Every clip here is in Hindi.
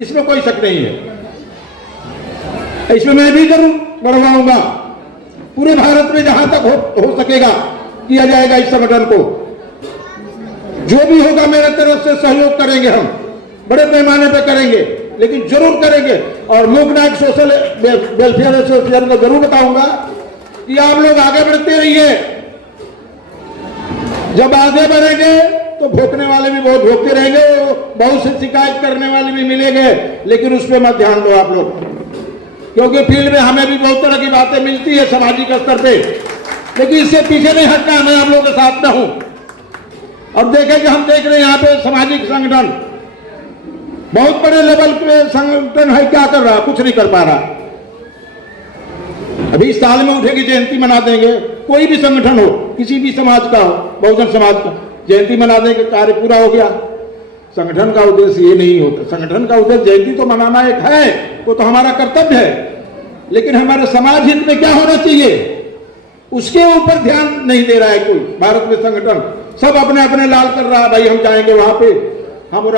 इसमें कोई शक नहीं है। इसमें मैं भी जरूर बढ़वाऊंगा। पूरे भारत में जहां तक हो सकेगा किया जाएगा। इस संगठन को जो भी होगा मेरे तरफ से सहयोग करेंगे, हम बड़े पैमाने पर करेंगे, लेकिन जरूर करेंगे। और लोकनायक सोशल वेलफेयर एसोसिएशन को जरूर बताऊंगा कि आप लोग आगे बढ़ते रहिए। जब आगे बढ़ेंगे तो भोंकने वाले भी बहुत भोंकते रहेंगे, बहुत से शिकायत करने वाले भी मिलेंगे, लेकिन उस पर मत ध्यान दो आप लोग, क्योंकि फील्ड में हमें भी बहुत तरह की बातें मिलती है सामाजिक स्तर पे, लेकिन इससे पीछे नहीं हटना। मैं आप लोगों के साथ में हूं। और देखें कि हम देख रहे हैं यहाँ पे सामाजिक संगठन बहुत बड़े लेवल पे संगठन है, क्या कर रहा, कुछ नहीं कर पा रहा। अभी साल में उठेगी जयंती मना देंगे, कोई भी संगठन हो, किसी भी समाज का हो, बहुजन समाज का, जयंती मना देंगे, कार्य पूरा हो गया। संगठन का उद्देश्य ये नहीं होता। संगठन का उद्देश्य जयंती तो मनाना एक है, वो तो हमारा कर्तव्य है, लेकिन हमारे समाज हित में क्या होना चाहिए उसके ऊपर ध्यान नहीं दे रहा है कोई। भारत में संगठन सब अपने अपने लाल कर रहा है। भाई हम जाएंगे वहां पे, हम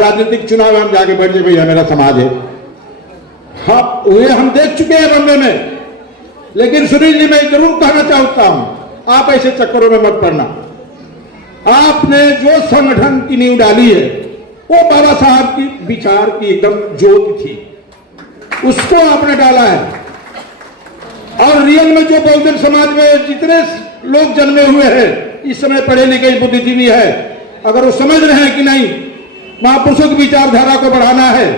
राजनीतिक चुनाव में हम जाके बैठ जाए, भैया मेरा समाज है। हाँ हुए हम देख चुके हैं बम्बे में। लेकिन सुनील जी, मैं जरूर कहना चाहता हूं, आप ऐसे चक्करों में मत पड़ना। आपने जो संगठन की नींव डाली है वो बाबा साहब की विचार की एकदम ज्योति थी, उसको आपने डाला है। और रियल में जो बहुजन समाज में जितने लोग जन्मे हुए हैं, इस समय पढ़े लिखे बुद्धिजीवी है, अगर वो समझ रहे हैं कि नहीं महापुरुषों की विचारधारा को बढ़ाना है,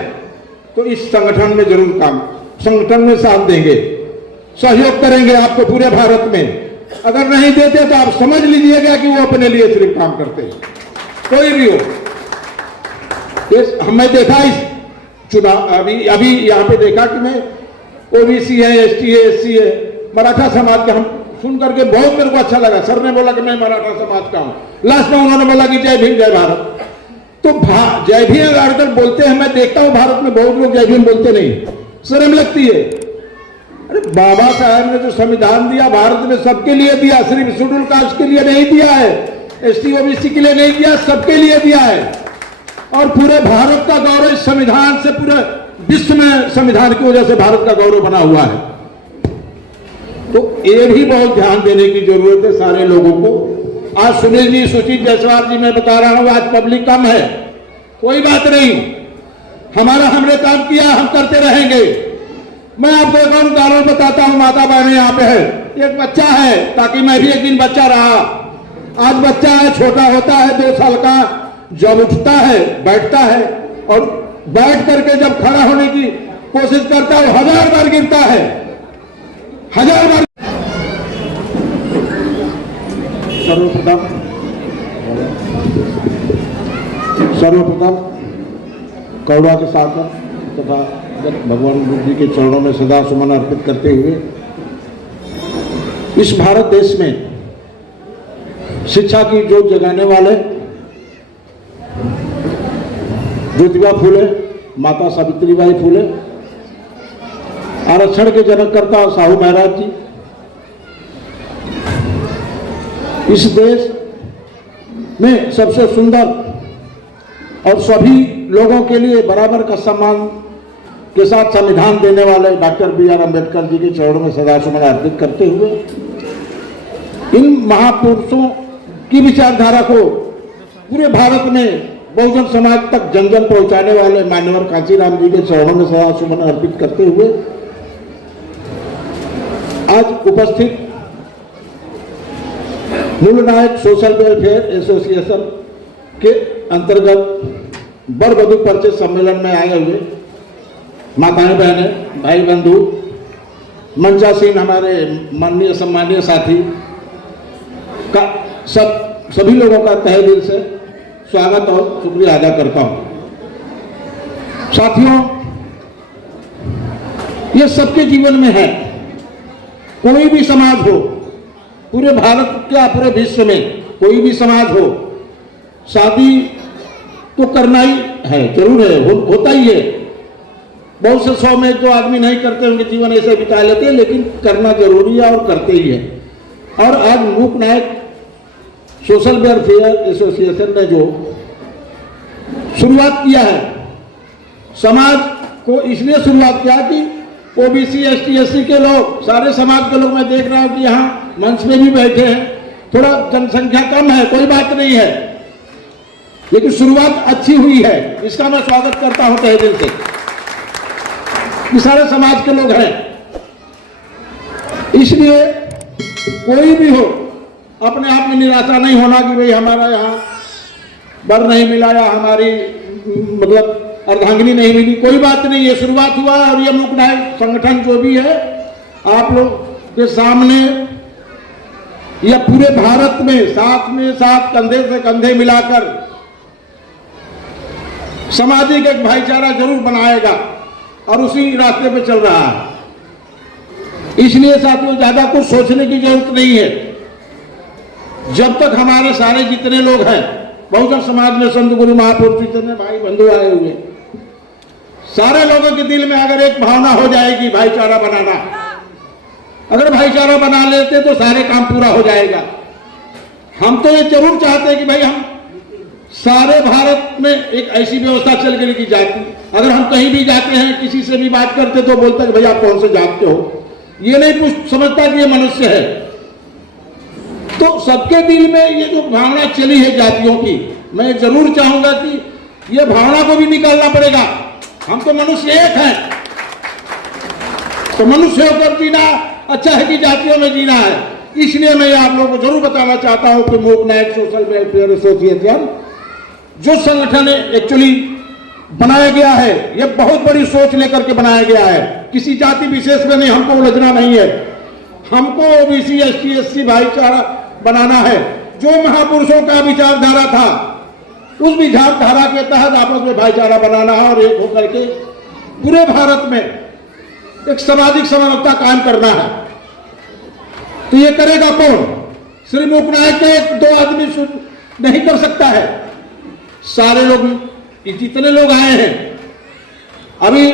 तो इस संगठन में जरूर काम, संगठन में साथ देंगे, सहयोग करेंगे आपको पूरे भारत में। अगर नहीं देते तो आप समझ लीजिएगा कि वो अपने लिए सिर्फ काम करते हैं, कोई भी हो। हमने देखा इस चुनाव अभी यहाँ पे देखा कि मैं ओबीसी है, एसटी है, एससी है, मराठा समाज का, हम सुन करके बहुत मेरे को अच्छा लगा। सर ने बोला कि मैं मराठा समाज का हूं, लास्ट में उन्होंने बोला कि जय भीम जय भारत। तो जय भीम अगर बोलते हैं, मैं देखता हूं भारत में बहुत लोग जय भीम बोलते नहीं, शर्म लगती है। अरे बाबा साहब ने जो संविधान दिया भारत में सबके लिए दिया, सिर्फ शेड्यूल कास्ट के लिए नहीं दिया है, एसटी ओबीसी के लिए नहीं दिया, सबके लिए दिया है। और पूरे भारत का गौरव इस संविधान से, पूरे विश्व में संविधान की वजह से भारत का गौरव बना हुआ है। तो ये भी बहुत ध्यान देने की जरूरत है सारे लोगों को। आज सुनील जी, सुचित जायसवाल जी, मैं बता रहा हूं, आज पब्लिक कम है, कोई बात नहीं, हमने काम किया, हम करते रहेंगे। मैं आपको एक और उदाहरण बताता हूं। माता बहन यहाँ पे है, एक बच्चा है, ताकि मैं भी एक दिन बच्चा रहा। आज बच्चा है, छोटा होता है, 2 साल का, जब उठता है, बैठता है, और बैठ करके जब खड़ा होने की कोशिश करता है, 1000 बार गिरता है, 1000 बार। सर्वप्रथम कौड़ा के साथ तथा भगवान बुद्ध जी के चरणों में सदा सुमन अर्पित करते हुए, इस भारत देश में शिक्षा की ज्योत जगाने वाले ज्योतिबा फूले, माता सावित्रीबाई फूले, आरक्षण के जनककर्ता साहू महाराज जी, इस देश में सबसे सुंदर और सभी लोगों के लिए बराबर का सम्मान के साथ संविधान देने वाले डॉक्टर B.R. अम्बेडकर जी के चरणों में सदा सुमन अर्पित करते हुए, इन महापुरुषों की विचारधारा को पूरे भारत में बहुजन समाज तक जन जन पहुंचाने वाले मान्यवर कांशीराम जी के चरणों में सदा सुमन अर्पित करते हुए, आज उपस्थित मूलनायक सोशल वेलफेयर एसोसिएशन के अंतर्गत वर वधू परिचय सम्मेलन में आए हुए माताएं बहनें, भाई बंधु, मंचासीन हमारे माननीय सम्मानीय साथी का सभी लोगों का तहे दिल से स्वागत और शुक्रिया अदा करता हूं। साथियों, ये सबके जीवन में है, कोई भी समाज हो, पूरे भारत क्या पूरे विश्व में कोई भी समाज हो, शादी तो करना ही है, जरूर है, होता ही है। बहुत से 100 में जो आदमी नहीं करते, उनके जीवन ऐसे बिता लेते हैं, लेकिन करना जरूरी है और करते ही है। और आज लोकनायक सोशल वेलफेयर एसोसिएशन ने जो शुरुआत किया है, समाज को इसलिए शुरुआत किया कि ओबीसी एसटी एससी के लोग, सारे समाज के लोग, मैं देख रहा हूं कि यहाँ मंच में भी बैठे हैं, थोड़ा जनसंख्या कम है, कोई बात नहीं है, लेकिन शुरुआत अच्छी हुई है, इसका मैं स्वागत करता हूं तहे दिल से कि सारे समाज के लोग हैं। इसलिए कोई भी हो, अपने आप में निराशा नहीं होना कि भाई हमारा यहाँ वर नहीं मिला या हमारी मतलब अर्धांगिनी नहीं मिली, कोई बात नहीं, ये शुरुआत हुआ और ये मूक नायक संगठन जो भी है आप लोग के सामने या पूरे भारत में साथ कंधे से कंधे मिलाकर सामाजिक एक भाईचारा जरूर बनाएगा और उसी रास्ते पे चल रहा है। इसलिए साथियों ज्यादा कुछ सोचने की जरूरत नहीं है। जब तक हमारे सारे जितने लोग हैं बहुजन समाज में संत गुरु महापुरुष जितने भाई बंधु आए हुए, सारे लोगों के दिल में अगर एक भावना हो जाएगी भाईचारा बनाना, अगर भाईचारा बना लेते तो सारे काम पूरा हो जाएगा। हम तो ये जरूर चाहते हैं कि भाई हम सारे भारत में एक ऐसी व्यवस्था चल गई की जाती, अगर हम कहीं भी जाते हैं किसी से भी बात करते तो बोलते हैं भैया आप कौन से जात के हो, ये नहीं कुछ समझता कि ये मनुष्य है। तो सबके दिल में ये जो भावना चली है जातियों की, मैं जरूर चाहूंगा कि ये भावना को भी निकालना पड़ेगा। हम तो मनुष्य एक हैं, तो मनुष्य होकर जीना अच्छा है कि जातियों में जीना है। इसलिए मैं आप लोगों को जरूर बताना चाहता हूं कि मूक नायक सोशल वेलफेयर एसोसिएशन जो संगठन एक्चुअली बनाया गया है, ये बहुत बड़ी सोच लेकर के बनाया गया है। किसी जाति विशेष में नहीं, हमको उलझना नहीं है, हमको ओबीसी एसटी एससी भाईचारा बनाना है। जो महापुरुषों का विचारधारा था उस विचारधारा के तहत आपस में भाईचारा बनाना है और एक होकर के पूरे भारत में एक सामाजिक समानता कायम करना है। तो ये करेगा कौन? श्री मूक नायक के एक दो आदमी नहीं कर सकता है, सारे लोग, जितने लोग आए हैं। अभी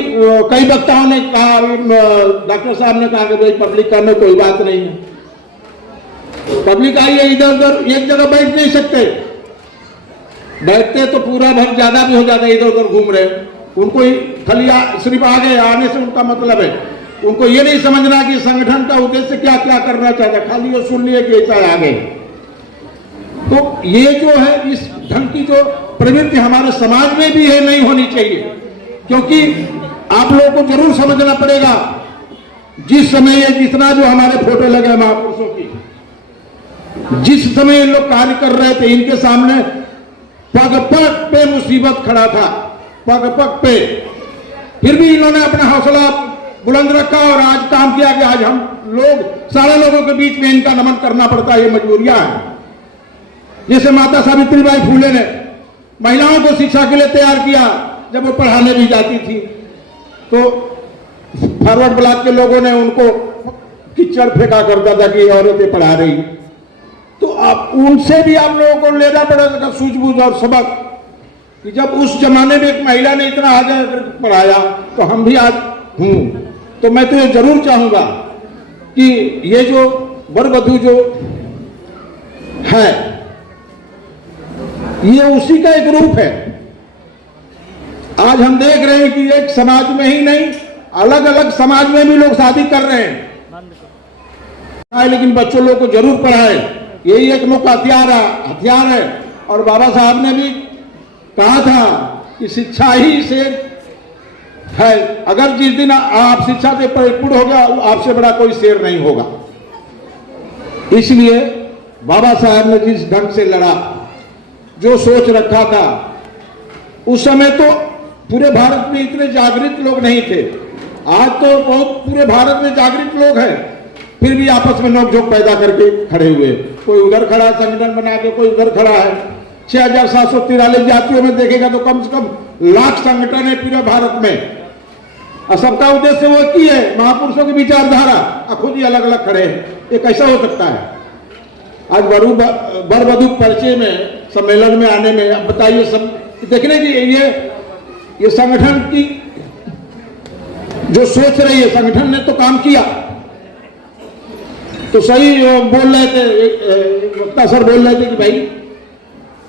कई वक्ताओं ने कहा, डॉक्टर साहब ने कहा कि भाई पब्लिक का में कोई बात नहीं है, पब्लिक आई है, इधर उधर एक जगह बैठ नहीं सकते, बैठते तो पूरा भर ज्यादा भी हो जाता है, इधर उधर घूम रहे। उनको खाली सिर्फ आ गए, आने से उनका मतलब है, उनको ये नहीं समझना कि संगठन का उद्देश्य क्या क्या करना चाहता है, खाली ये सुन लिए कि ऐसा आ गए। तो ये जो है इस ढंग की जो प्रवृत्ति हमारे समाज में भी है नहीं होनी चाहिए, क्योंकि आप लोगों को जरूर समझना पड़ेगा। जिस समय ये जितना जो हमारे फोटो लगे महापुरुषों की, जिस समय ये लोग कार्य कर रहे थे, इनके सामने पग पग पे मुसीबत खड़ा था, पग पग पे, फिर भी इन्होंने अपना हौसला बुलंद रखा और आज काम किया कि आज हम लोग सारे लोगों के बीच में इनका नमन करना पड़ता है, ये मजबूरियां हैं। जैसे माता सावित्रीबाई फूले ने महिलाओं को शिक्षा के लिए तैयार किया, जब वो पढ़ाने भी जाती थी तो फॉरवर्ड ब्लॉक के लोगों ने उनको कीचड़ फेंका करता था कि औरतें पढ़ा रही। तो आप उनसे भी आप लोगों को लेना पड़ेगा सूझबूझ और सबक कि जब उस जमाने में एक महिला ने इतना आगे पढ़ाया तो हम भी आज हूं। तो मैं तो ये जरूर चाहूंगा कि ये जो वर वधू जो है ये उसी का एक रूप है। आज हम देख रहे हैं कि एक समाज में ही नहीं, अलग अलग समाज में भी लोग शादी कर रहे हैं, लेकिन बच्चों लोग को जरूर पढ़ाए, यही एक मुख्य हथियार है। और बाबा साहब ने भी कहा था कि शिक्षा ही से है, अगर जिस दिन आप शिक्षा से परिपूर्ण हो गया, आपसे बड़ा कोई शेर नहीं होगा। इसलिए बाबा साहब ने जिस ढंग से लड़ा, जो सोच रखा था, उस समय तो पूरे भारत में इतने जागृत लोग नहीं थे, आज तो बहुत पूरे भारत में जागृत लोग हैं, फिर भी आपस में नोकझोंक पैदा करके खड़े हुए। कोई उधर खड़ा है संगठन बना के, कोई उधर खड़ा है। 6743 जातियों में देखेगा तो कम से कम लाख संगठन है पूरे भारत में, और सबका उद्देश्य वो की है, महापुरुषों की विचारधारा, खुद ही अलग अलग खड़े हैं। ये कैसा हो सकता है? आज वर वधू परिचय में सम्मेलन में आने में, अब बताइए सब देखने की ये संगठन की जो सोच रही है, संगठन ने तो काम किया, तो सही बोल रहे थे, वक्ता सर बोल रहे थे कि भाई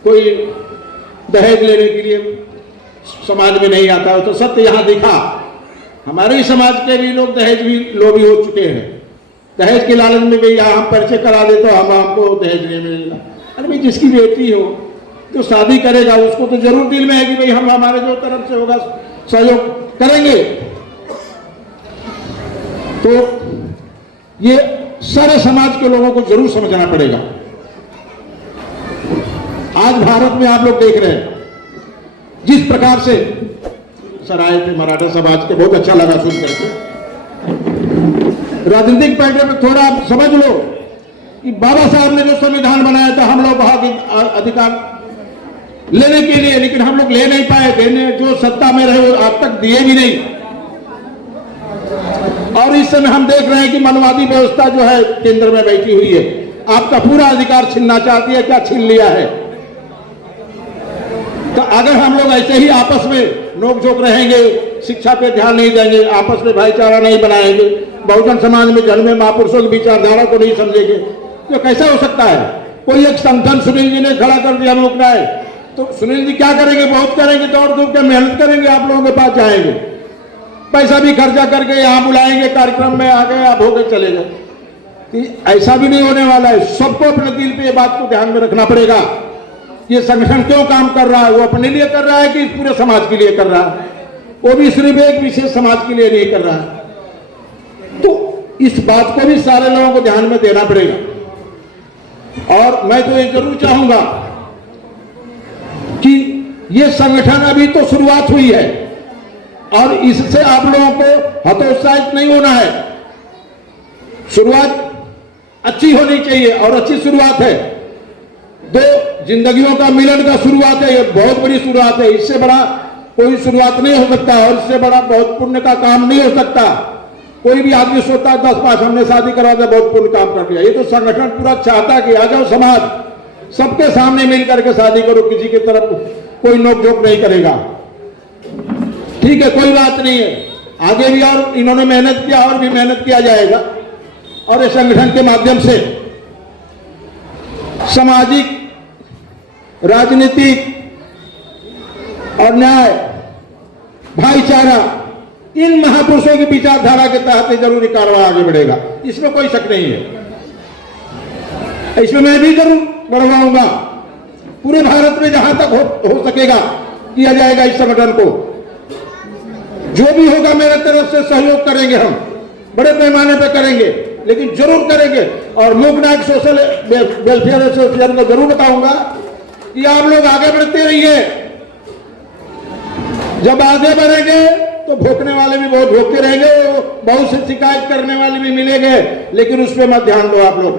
कोई दहेज लेने के लिए समाज में नहीं आता है, तो सत्य यहाँ दिखा। हमारे ही समाज के भी लोग दहेज भी लोभी हो चुके हैं। दहेज के लालच में भी हम परिचय करा दे तो हमको दहेज नहीं मिलेगा। अरे भाई, जिसकी बेटी हो जो शादी करेगा उसको तो जरूर दिल में है कि भाई हम हमारे जो तरफ से होगा सहयोग करेंगे। तो ये सारे समाज के लोगों को जरूर समझना पड़ेगा। आज भारत में आप लोग देख रहे हैं जिस प्रकार से सर आए थे मराठा समाज के, बहुत अच्छा लगा सुन करके। राजनीतिक पैटर्न में थोड़ा आप समझ लो कि बाबा साहब ने जो संविधान बनाया था हम लोग वहां अधिकार लेने के लिए, लेकिन हम लोग ले नहीं पाए। देने जो सत्ता में रहे वो आज तक दिए भी नहीं। और इस समय हम देख रहे हैं कि मनवादी व्यवस्था जो है केंद्र में बैठी हुई है, आपका पूरा अधिकार छीनना चाहती है। क्या छीन लिया है? तो अगर हम लोग ऐसे ही आपस में नोकझोंक रहेंगे, शिक्षा पे ध्यान नहीं देंगे, आपस में भाईचारा नहीं बनाएंगे, बहुजन समाज में जन्मे महापुरुषों की विचारधारा को नहीं समझेंगे, तो कैसा हो सकता है? कोई एक संगठन सुनील जी ने खड़ा कर दिया रोकना है, तो सुनील जी क्या करेंगे? बहुत करेंगे, दौड़ दौड़ के मेहनत करेंगे, आप लोगों के पास जाएंगे, पैसा भी खर्चा करके यहाँ बुलाएंगे, कार्यक्रम में आ गए, आप हो गए चले गए। ऐसा भी नहीं होने वाला है। सबको अपने दिल पे ये बात को ध्यान में रखना पड़ेगा। ये संगठन क्यों काम कर रहा है? वो अपने लिए कर रहा है कि पूरे समाज के लिए कर रहा है? वो भी सिर्फ एक विशेष समाज के लिए नहीं कर रहा है। तो इस बात को भी सारे लोगों को ध्यान में देना पड़ेगा। और मैं तो ये जरूर चाहूंगा कि ये संगठन अभी तो शुरुआत हुई है और इससे आप लोगों को हतोत्साहित नहीं होना है। शुरुआत अच्छी होनी चाहिए और अच्छी शुरुआत है। दो जिंदगियों का मिलन का शुरुआत है, ये बहुत बड़ी शुरुआत है। इससे बड़ा कोई शुरुआत नहीं हो सकता और इससे बड़ा बहुत पुण्य का काम नहीं हो सकता। कोई भी आदमी सोचता है 10-5 हमने शादी करवा दिया, बहुत पुण्य काम कर दिया। ये तो संगठन पूरा चाहता कि आ जाओ समाज, सबके सामने मिल करके शादी करो, किसी की तरफ कोई नोकझोंक नहीं करेगा। ठीक है, कोई बात नहीं है। आगे भी और इन्होंने मेहनत किया और भी मेहनत किया जाएगा। और इस संगठन के माध्यम से सामाजिक, राजनीतिक और न्याय, भाईचारा, इन महापुरुषों की विचारधारा के तहत जरूरी कार्रवाई आगे बढ़ेगा, इसमें कोई शक नहीं है। इसमें मैं भी जरूर बढ़वाऊंगा। पूरे भारत में जहां तक हो सकेगा किया जाएगा इस संगठन को। जो भी होगा मेरे तरफ से सहयोग करेंगे, हम बड़े पैमाने पर करेंगे, लेकिन जरूर करेंगे। और मूकनायक सोशल वेलफेयर एसोसिएशन को जरूर बताऊंगा कि आप लोग आगे बढ़ते रहिए। जब आगे बढ़ेंगे तो भोंकने वाले भी बहुत भोंकते रहेंगे, बहुत से शिकायत करने वाले भी मिलेंगे, लेकिन उस पर मत ध्यान दो आप लोग,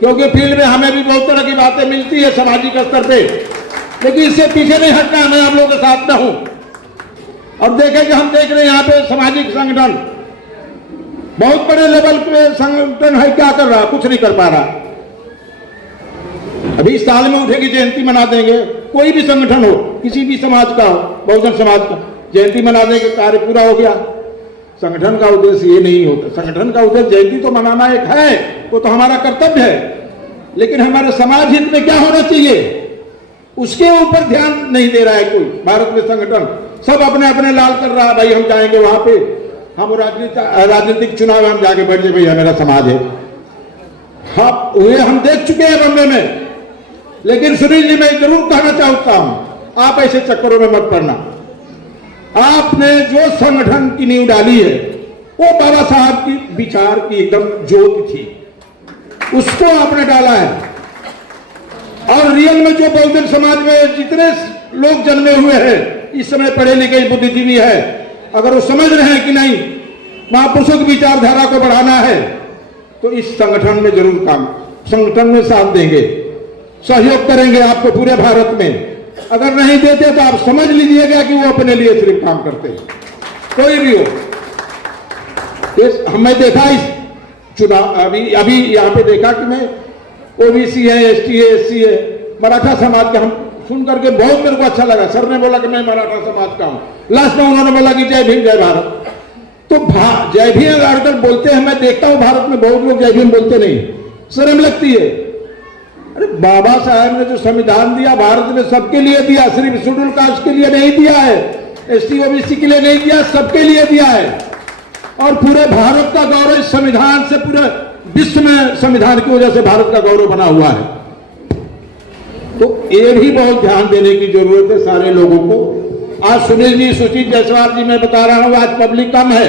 क्योंकि फील्ड में हमें भी बहुत तरह की बातें मिलती है सामाजिक स्तर पे, लेकिन इससे पीछे नहीं हटना। मैं आप लोगों के साथ में हूं। और देखें कि हम देख रहे हैं यहाँ पे सामाजिक संगठन बहुत बड़े लेवल पे संगठन है, क्या कर रहा? कुछ नहीं कर पा रहा। अभी साल में उठेगी जयंती मना देंगे, कोई भी संगठन हो, किसी भी समाज का हो, बहुजन समाज का, जयंती मना देंगे, कार्य पूरा हो गया। संगठन का उद्देश्य ये नहीं होता। संगठन का उद्देश्य जयंती तो मनाना एक है, वो तो हमारा कर्तव्य है, लेकिन हमारे समाज हित में क्या होना चाहिए उसके ऊपर ध्यान नहीं दे रहा है कोई। भारत में संगठन सब अपने अपने लाल कर रहा है। भाई हम जाएंगे वहां पे, हम राजनीतिक चुनाव हम जाके बैठ जाए, भैया मेरा समाज है। हाँ, वे हम देख चुके हैं बम्बे में। लेकिन सुनील जी, मैं जरूर कहना चाहता हूं, आप ऐसे चक्करों में मत पड़ना। आपने जो संगठन की नींव डाली है वो बाबा साहब की विचार की एकदम ज्योति थी, उसको आपने डाला है। और रियल में जो बहुजन समाज में जितने लोग जन्मे हुए हैं, इस समय पढ़े लिखे बुद्धिजीवी है, अगर वो समझ रहे हैं कि नहीं महापुरुषों की विचारधारा को बढ़ाना है, तो इस संगठन में जरूर काम, संगठन में साथ देंगे, सहयोग करेंगे आपको पूरे भारत में। अगर नहीं देते तो आप समझ लीजिएगा कि वो अपने लिए सिर्फ काम करते हैं, कोई भी हो। हमने देखा इस चुनाव, अभी यहाँ पे देखा कि मैं ओबीसी है, एसटी है, एससी है, मराठा समाज के, हम सुन करके बहुत मेरे को अच्छा लगा। सर ने बोला कि मैं मराठा समाज का हूं, लास्ट में उन्होंने बोला कि जय भीम जय भारत। तो जय भीम आजकल बोलते हैं, मैं देखता हूं भारत में बहुत लोग जय भीम बोलते नहीं, शर्म लगती है। अरे बाबा साहब ने जो संविधान दिया भारत में सबके लिए दिया, सिर्फ शेड्यूल कास्ट के लिए नहीं दिया है, एसटी ओबीसी के लिए नहीं दिया, सबके लिए दिया है। और पूरे भारत का गौरव इस संविधान से, पूरे विश्व में संविधान की वजह से भारत का गौरव बना हुआ है। तो ये भी बहुत ध्यान देने की जरूरत है सारे लोगों को। आज सुनील जी, सुशील जायसवाल जी, मैं बता रहा हूं आज पब्लिक कम है,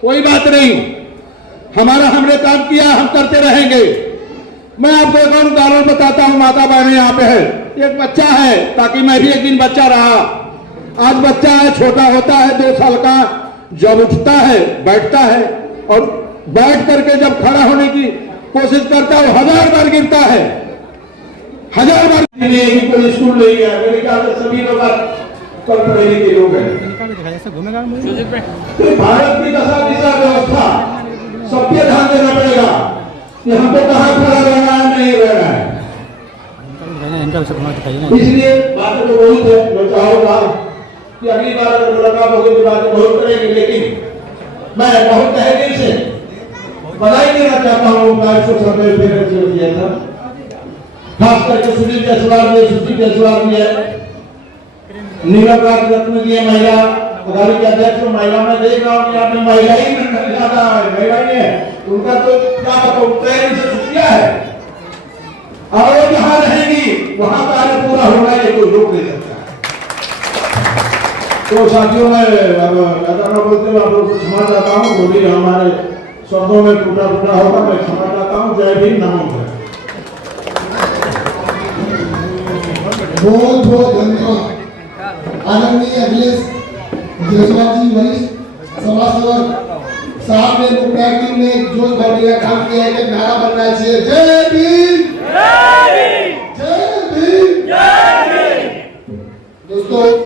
कोई बात नहीं, हमारा हमने काम किया, हम करते रहेंगे। मैं आपको एक और उदाहरण बताता हूं, माता बहन यहाँ पे है, एक बच्चा है, ताकि मैं भी एक दिन बच्चा रहा। आज बच्चा है, छोटा होता है 2 साल का, जब उठता है बैठता है और बैठ करके जब खड़ा होने की कोशिश करता है 1000 बार गिरता है, 1000 बार। कोई स्कूल नहीं है, मेरे ख्याल से सभी लोग कल पढ़े लिखे लोग हैं। तो भारत की दशा दिशा व्यवस्था सब पे ध्यान देना पड़ेगा कि हमको कहाँ खड़ा रहना है, नहीं रहना है। इसलिए बातें तो बहुत है, जो चाहूंगा कि अगली बार अगर मुलाकात होगी तो बातें बहुत करेंगे, लेकिन मैं बहुत तहरीर से बधाई देना चाहता हूँ दिया था, खास करके सुनील जायसवाल ने, सुशील जायसवाल ने, नीलम राज रत्न जी महिला अदालत के अध्यक्ष, महिला में देख रहा हूँ कि आपने महिला ही ज्यादा है, महिला ही है, उनका तो क्या बताऊं, ट्रेन से छुट्टियां है और वो जहां रहेंगी वहां कार्य पूरा होगा, ये कोई रोक नहीं सकता। तो साथियों, मैं अगर मैं बोलते हुए आप लोग को क्षमा चाहता हूँ, जो भी हमारे शब्दों में टूटा फूटा होगा मैं क्षमा चाहता हूँ। जय भीम, नमो बुद्धाय। बहुत बहुत धन्यवाद आदरणीय अखिलेश जायसवाल जी, वरिष्ठ समाज सेवक साहब ने मुख्य में जोश भरने का काम किया है कि नारा बनना चाहिए, जय भीम, जय भीम, जय भीम, जय भीम। दोस्तों